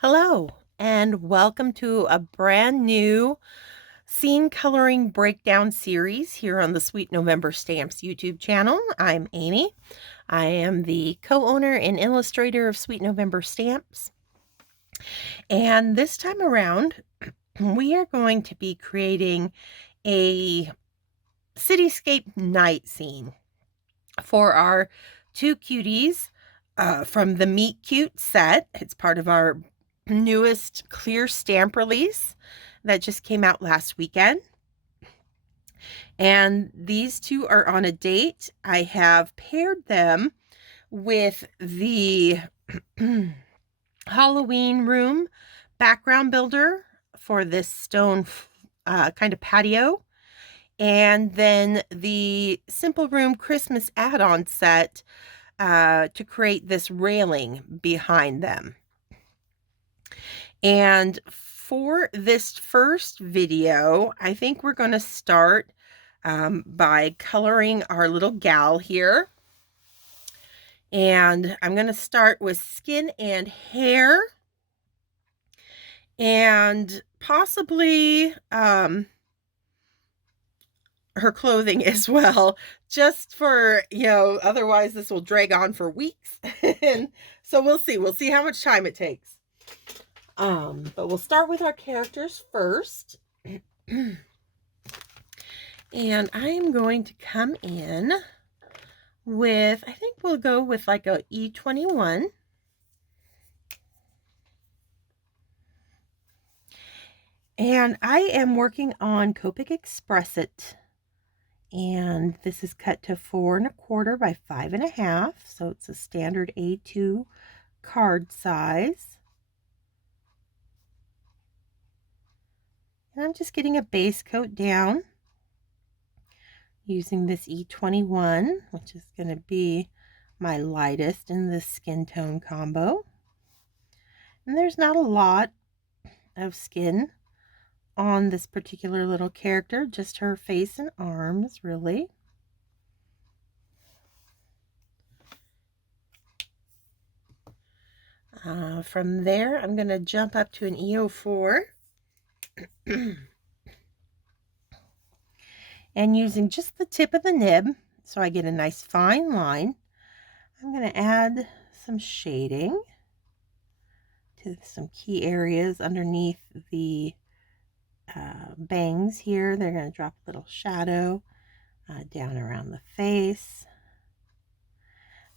Hello, and welcome to a brand new scene coloring breakdown series here on the Sweet November Stamps YouTube channel. I'm Amy. I am the co-owner and illustrator of Sweet November Stamps. And this time around, we are going to be creating a cityscape night scene for our two cuties from the Meet Cute set. It's part of our newest clear stamp release that just came out last weekend. And these two are on a date. I have paired them with the Halloween room background builder for this stone kind of patio. And then the Simple Room Christmas add-on set to create this railing behind them. And for this first video, I think we're going to start by coloring our little gal here. And I'm going to start with skin and hair. And possibly her clothing as well, just for, otherwise this will drag on for weeks. And so we'll see how much time it takes. But we'll start with our characters first. And I am going to come in with, I think we'll go with like a E21. And I am working on Copic X-press It. And this is cut to 4 1/4 by 5 1/2. So it's a standard A2 card size. And I'm just getting a base coat down using this E21, which is going to be my lightest in this skin tone combo. And there's not a lot of skin on this particular little character, just her face and arms, really. From there, I'm going to jump up to an E04. And using just the tip of the nib, so I get a nice fine line, I'm going to add some shading to some key areas underneath the bangs here. They're going to drop a little shadow down around the face.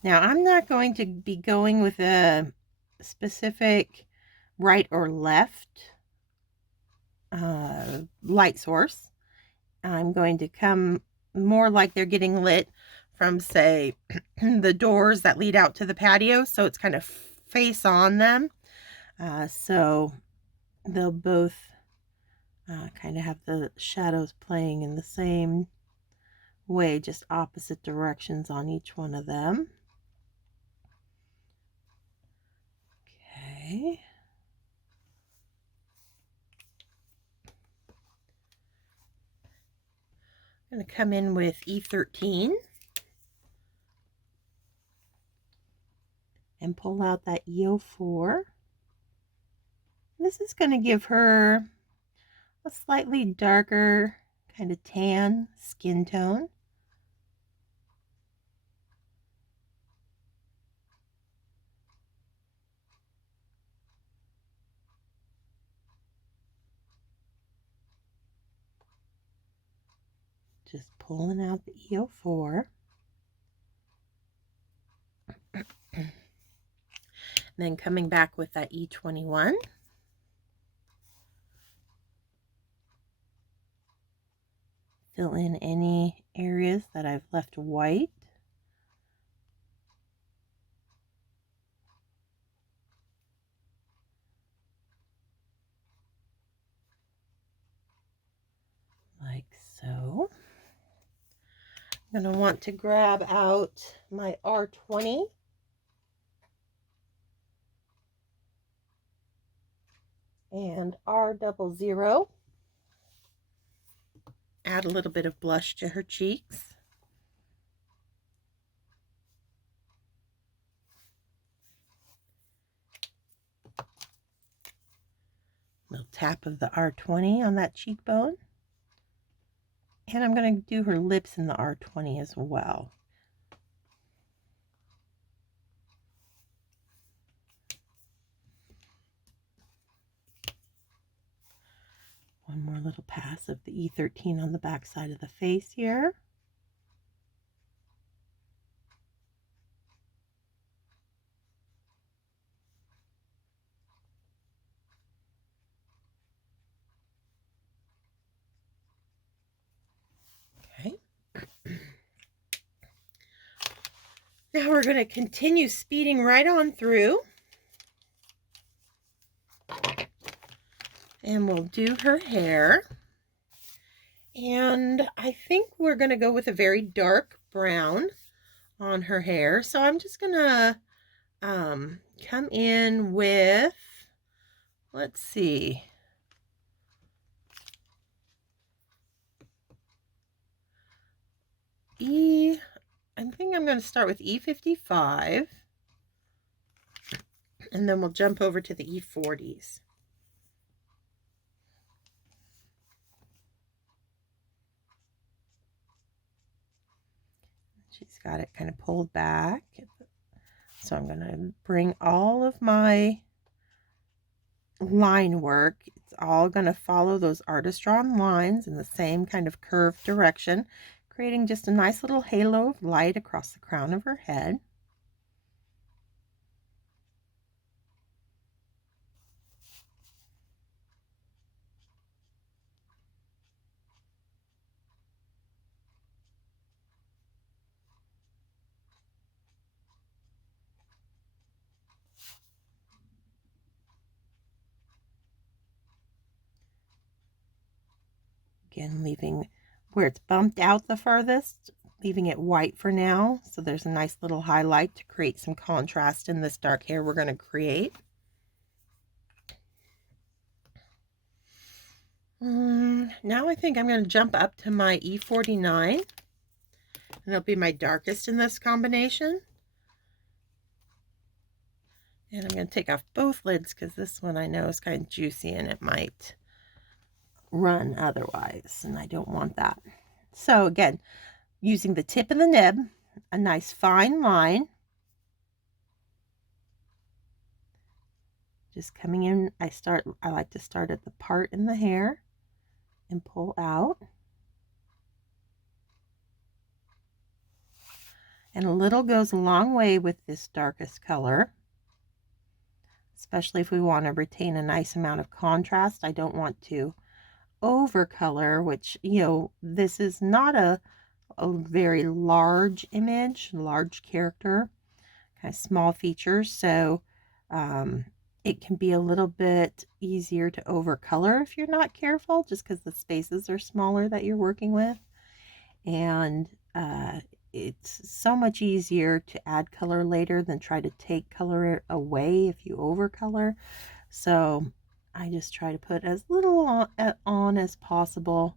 Now, I'm not going to be going with a specific right or left light source. I'm going to come more like they're getting lit from, say, the doors that lead out to the patio. So it's kind of face on them. So they'll both kind of have the shadows playing in the same way, just opposite directions on each one of them. Okay. I'm going to come in with E13 and pull out that E04. This is going to give her a slightly darker kind of tan skin tone. Just pulling out the E04. And then coming back with that E21. Fill in any areas that I've left white. Like so. I'm going to want to grab out my R20. And R00. Add a little bit of blush to her cheeks. Little tap of the R20 on that cheekbone. And I'm going to do her lips in the R20 as well. One more little pass of the E13 on the back side of the face here. Okay. Now we're going to continue speeding right on through. And we'll do her hair. And I think we're going to go with a very dark brown on her hair. So I'm just going to come in with, let's see. I think I'm going to start with E55. And then we'll jump over to the E40s. She's got it kind of pulled back. So I'm going to bring all of my line work. It's all going to follow those artist drawn lines in the same kind of curved direction, creating just a nice little halo of light across the crown of her head. Again, leaving where it's bumped out the furthest, leaving it white for now. So there's a nice little highlight to create some contrast in this dark hair we're going to create. Now I think I'm going to jump up to my E49. And it'll be my darkest in this combination. And I'm going to take off both lids because this one I know is kind of juicy and it might run otherwise, and I don't want that. So again, using the tip of the nib, a nice fine line. Just coming in, I like to start at the part in the hair and pull out. And a little goes a long way with this darkest color, especially if we want to retain a nice amount of contrast. I don't want to over color, which, you know, this is not a very large image, large character, kind of small features. So it can be a little bit easier to over color if you're not careful, just because the spaces are smaller that you're working with. And it's so much easier to add color later than try to take color away if you over color. So I just try to put as little on as possible,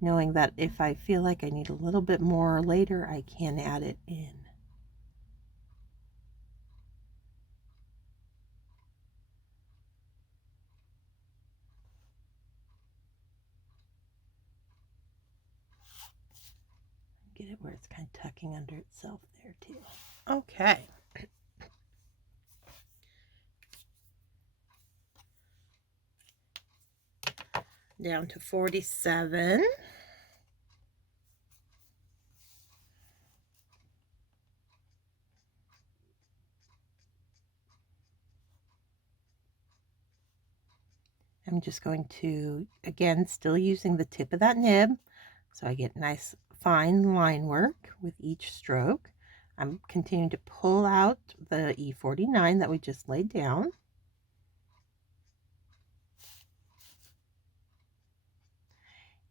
knowing that if I feel like I need a little bit more later, I can add it in. Get it where it's kind of tucking under itself there too. Okay. Down to 47. I'm just going to, again, still using the tip of that nib, so I get nice fine line work with each stroke. I'm continuing to pull out the E49 that we just laid down.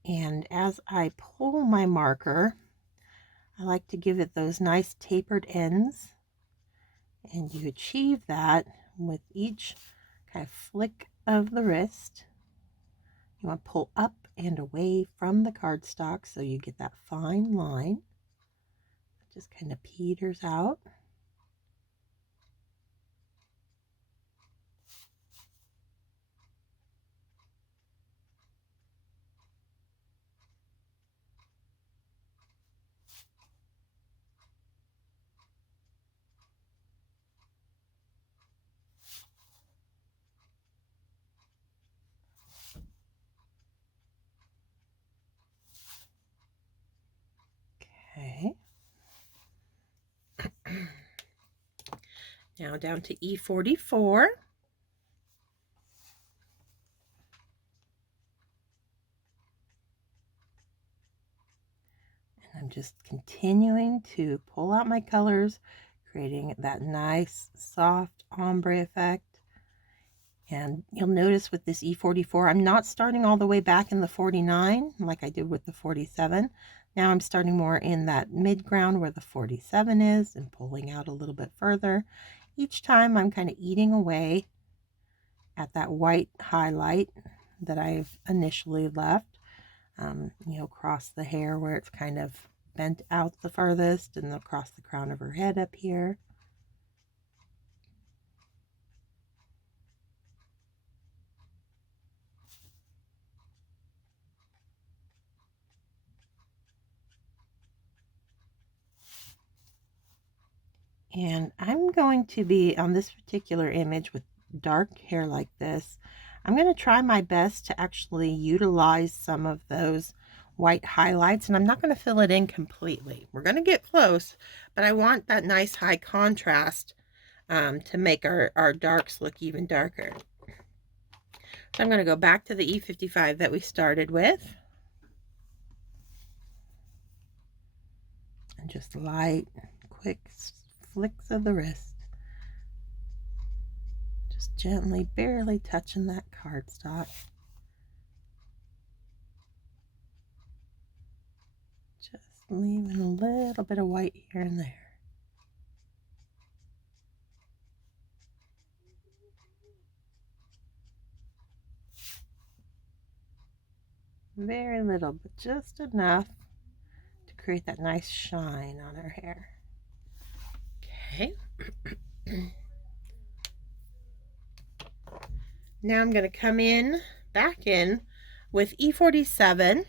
And as I pull my marker, I like to give it those nice tapered ends. And you achieve that with each kind of flick of the wrist. You want to pull up and away from the cardstock so you get that fine line. It just kind of peters out. Now down to E44. And I'm just continuing to pull out my colors, creating that nice soft ombre effect. And you'll notice with this E44, I'm not starting all the way back in the 49 like I did with the 47. Now I'm starting more in that mid-ground where the 47 is and pulling out a little bit further. Each time I'm kind of eating away at that white highlight that I've initially left, you know, across the hair where it's kind of bent out the furthest and across the crown of her head up here. And I'm going to be on this particular image with dark hair like this. I'm going to try my best to actually utilize some of those white highlights, and I'm not going to fill it in completely. We're going to get close, but I want that nice high contrast to make our darks look even darker. So I'm going to go back to the E55 that we started with. And just light, quick flicks of the wrist. Just gently, barely touching that cardstock. Just leaving a little bit of white here and there. Very little, but just enough to create that nice shine on her hair. Okay. Now I'm going to come back in with E47.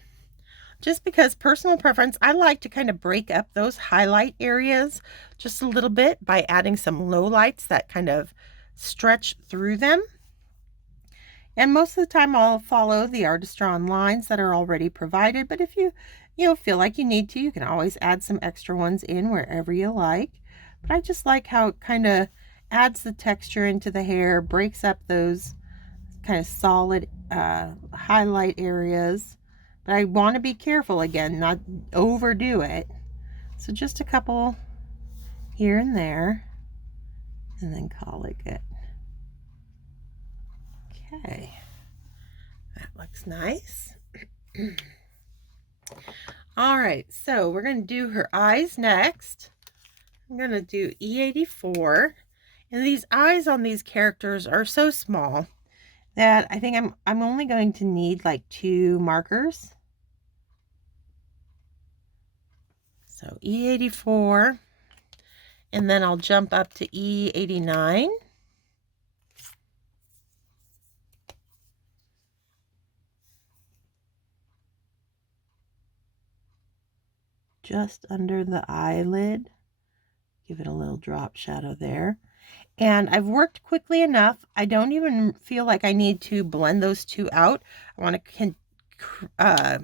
Just because personal preference, I like to kind of break up those highlight areas just a little bit by adding some low lights that kind of stretch through them. And most of the time I'll follow the artist drawn lines that are already provided, but if you feel like you need to, you can always add some extra ones in wherever you like. But I just like how it kind of adds the texture into the hair, breaks up those kind of solid highlight areas. But I want to be careful again, not overdo it. So just a couple here and there, and then call it good. Okay, that looks nice. All right, so we're going to do her eyes next. I'm going to do E84, and these eyes on these characters are so small that I think I'm only going to need like 2 markers. So E84, and then I'll jump up to E89. Just under the eyelid. Give it a little drop shadow there. And I've worked quickly enough. I don't even feel like I need to blend those two out. I want to I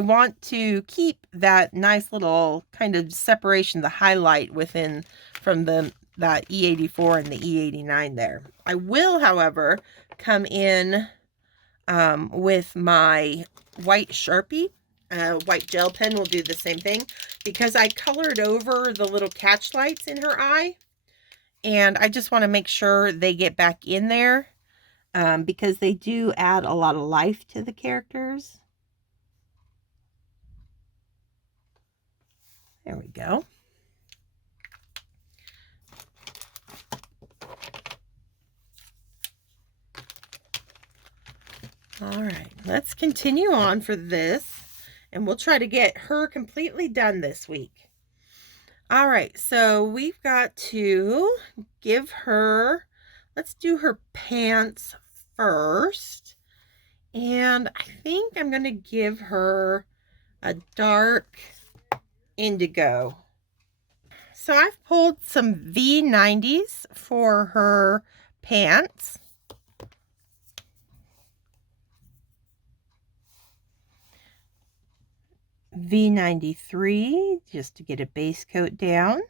want to keep that nice little kind of separation, the highlight within from that E84 and the E89 there. I will, however, come in with my white Sharpie. White gel pen will do the same thing because I colored over the little catch lights in her eye, and I just want to make sure they get back in there because they do add a lot of life to the characters. There we go. All right, let's continue on for this, and we'll try to get her completely done this week. All right, so we've got to give her, let's do her pants first. And I think I'm going to give her a dark indigo. So I've pulled some V90s for her pants. V93 just to get a base coat down.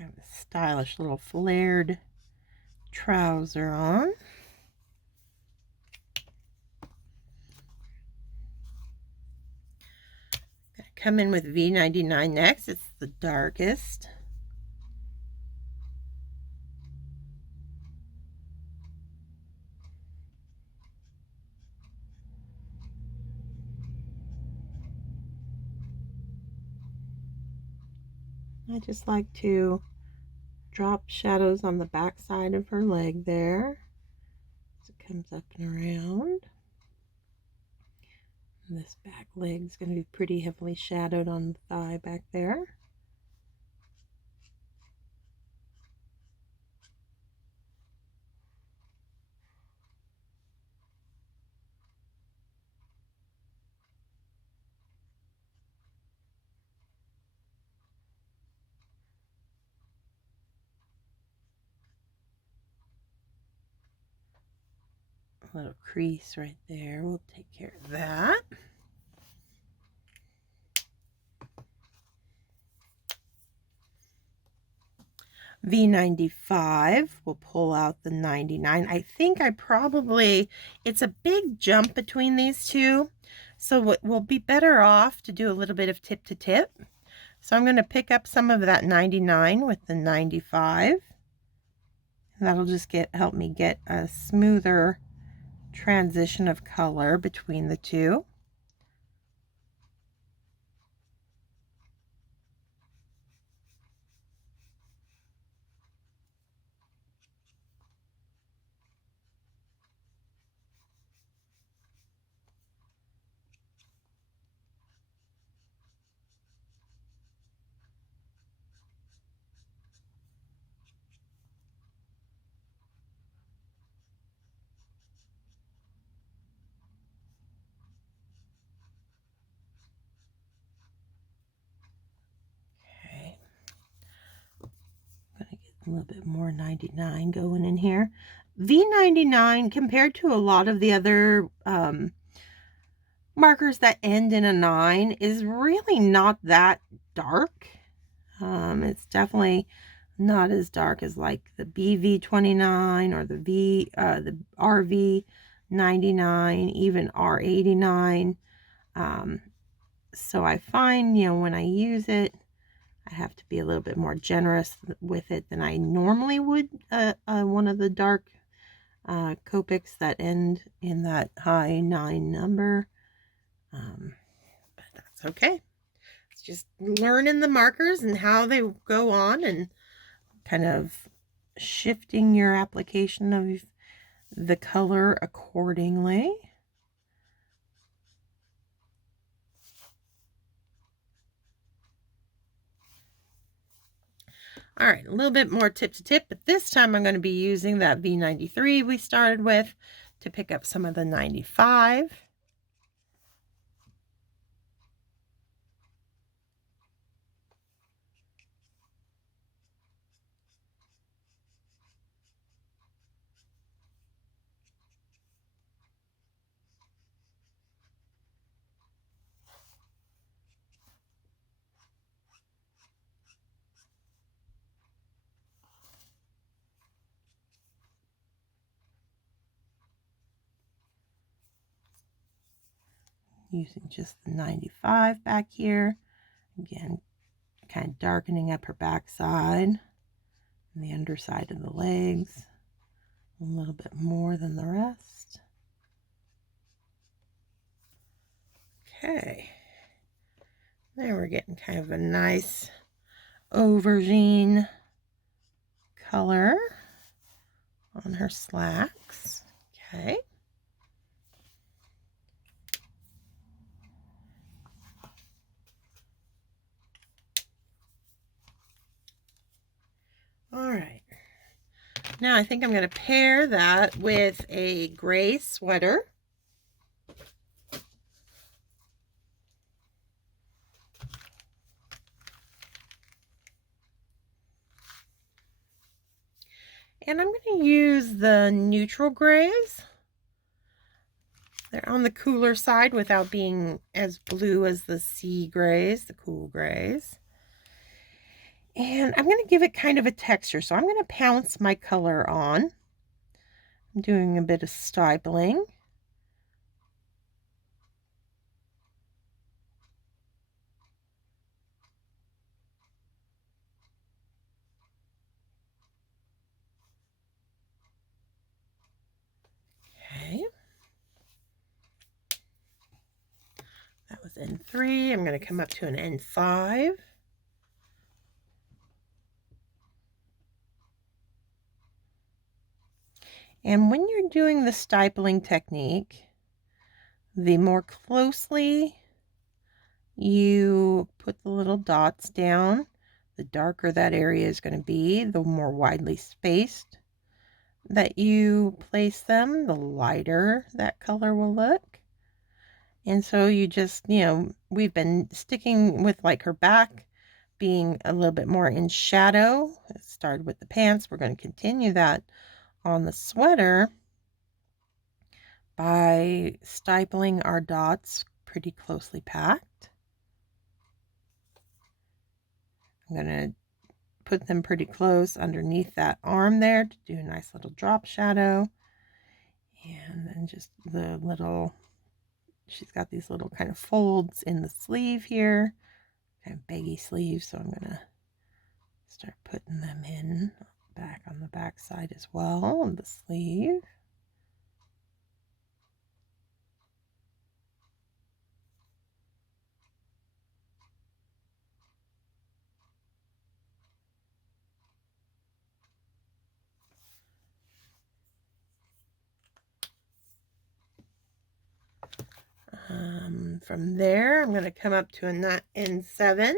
Kind of a stylish little flared trouser on. Gonna come in with V99 next. It's the darkest. I just like to drop shadows on the back side of her leg there. So it comes up and around. And this back leg is going to be pretty heavily shadowed on the thigh back there. A little crease right there. We'll take care of that. V95, we'll pull out the 99. I think it's a big jump between these two, so we'll be better off to do a little bit of tip to tip. So I'm going to pick up some of that 99 with the 95. And that'll just help me get a smoother transition of color between the two. A little bit more 99 going in here. V99, compared to a lot of the other markers that end in a 9, is really not that dark. It's definitely not as dark as like the BV29 or the RV99, even R89. So I find, when I use it, I have to be a little bit more generous with it than I normally would one of the dark Copics that end in that high 9 number. But that's okay. It's just learning the markers and how they go on and kind of shifting your application of the color accordingly. All right, a little bit more tip to tip, but this time I'm going to be using that V93 we started with to pick up some of the 95. Using just the 95 back here. Again, kind of darkening up her backside and the underside of the legs a little bit more than the rest. Okay. There we're getting kind of a nice aubergine color on her slacks. Okay. All right. Now I think I'm going to pair that with a gray sweater. And I'm going to use the neutral grays. They're on the cooler side without being as blue as the sea grays, the cool grays. And I'm going to give it kind of a texture. So I'm going to pounce my color on. I'm doing a bit of stippling. Okay. That was N3. I'm going to come up to an N5. And when you're doing the stippling technique, the more closely you put the little dots down, the darker that area is going to be, the more widely spaced that you place them, the lighter that color will look. And so you just, we've been sticking with like her back being a little bit more in shadow. It started with the pants. We're going to continue that on the sweater by stippling our dots pretty closely packed. I'm going to put them pretty close underneath that arm there to do a nice little drop shadow. And then just the little, she's got these little kind of folds in the sleeve here, kind of baggy sleeves, so I'm going to start putting them in back on the back side as well of the sleeve. From there, I'm going to come up to a N7.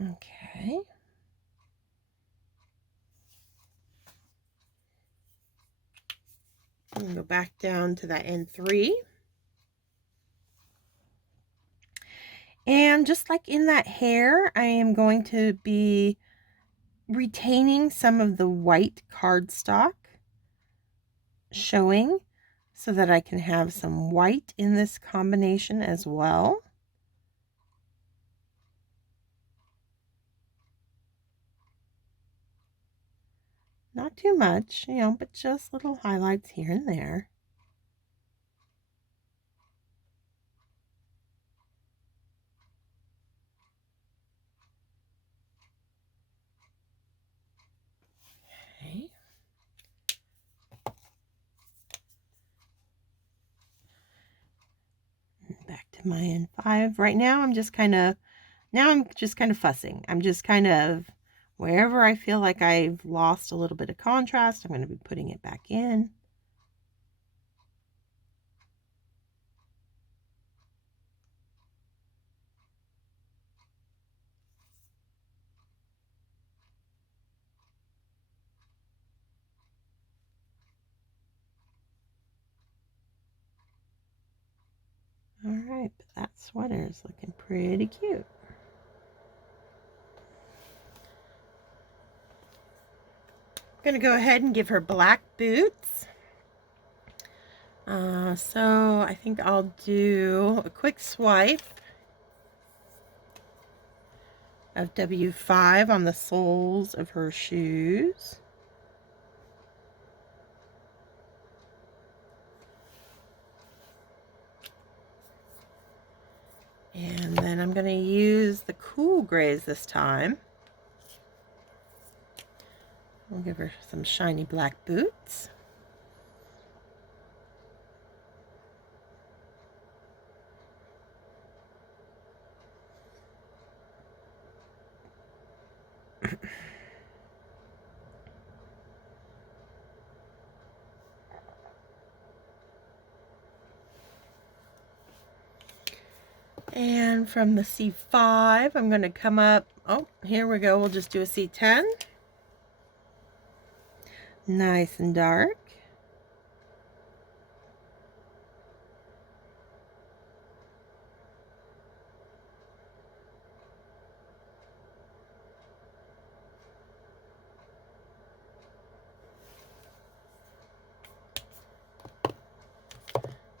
Okay. I'm going to go back down to that N3. And just like in that hair, I am going to be retaining some of the white cardstock showing so that I can have some white in this combination as well. Not too much, but just little highlights here and there. Okay. Back to my N5. Right now I'm just kind of fussing. I'm just kind of, wherever I feel like I've lost a little bit of contrast, I'm going to be putting it back in. All right, but that sweater is looking pretty cute. I'm going to go ahead and give her black boots. So I think I'll do a quick swipe of W5 on the soles of her shoes. And then I'm going to use the cool grays this time. I'll give her some shiny black boots. And from the C5, I'm going to come up Oh, here we go. We'll just do a C10. Nice and dark.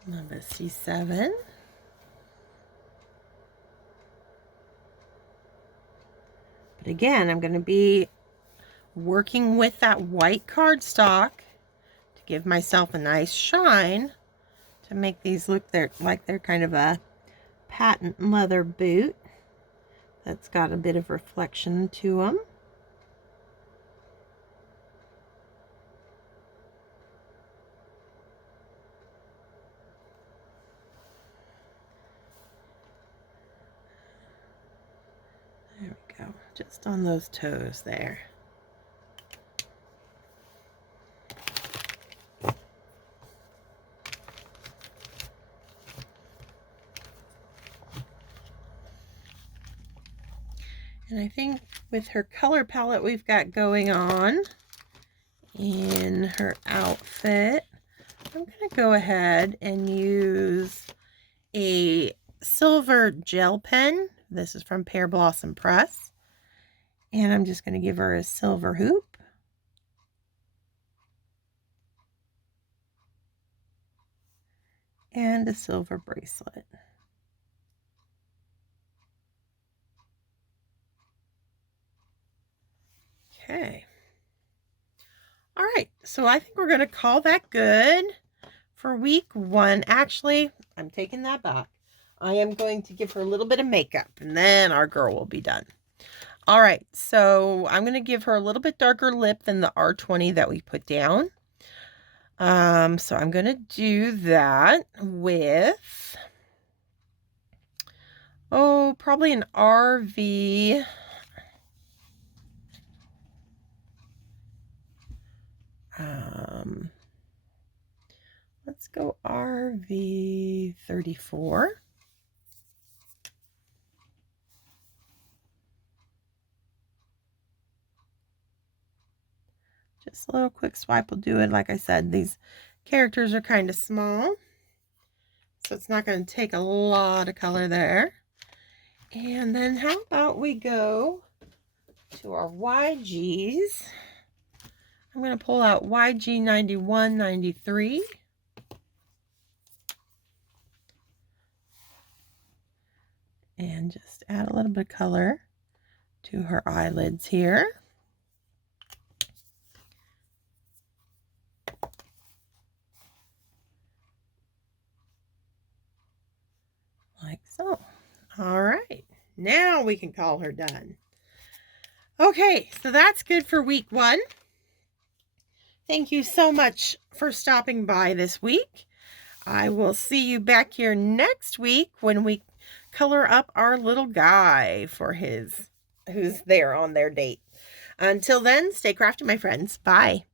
Number C7. But again, I'm going to be working with that white cardstock to give myself a nice shine to make these look like they're kind of a patent leather boot that's got a bit of reflection to them. There we go, just on those toes there. And I think with her color palette we've got going on in her outfit, I'm going to go ahead and use a silver gel pen. This is from Pear Blossom Press. And I'm just going to give her a silver hoop. And a silver bracelet. Okay. All right, so I think we're going to call that good for week 1. Actually, I'm taking that back. I am going to give her a little bit of makeup, and then our girl will be done. All right, so I'm going to give her a little bit darker lip than the R20 that we put down. So I'm going to do that with, probably an RV. Let's go RV 34. Just a little quick swipe will do it. Like I said, these characters are kind of small, so it's not going to take a lot of color there. And then how about we go to our YGs. I'm going to pull out YG 91, 93. And just add a little bit of color to her eyelids here. Like so. All right, now we can call her done. Okay, so that's good for week 1. Thank you so much for stopping by this week. I will see you back here next week when we color up our little guy for who's there on their date. Until then, stay crafty, my friends. Bye.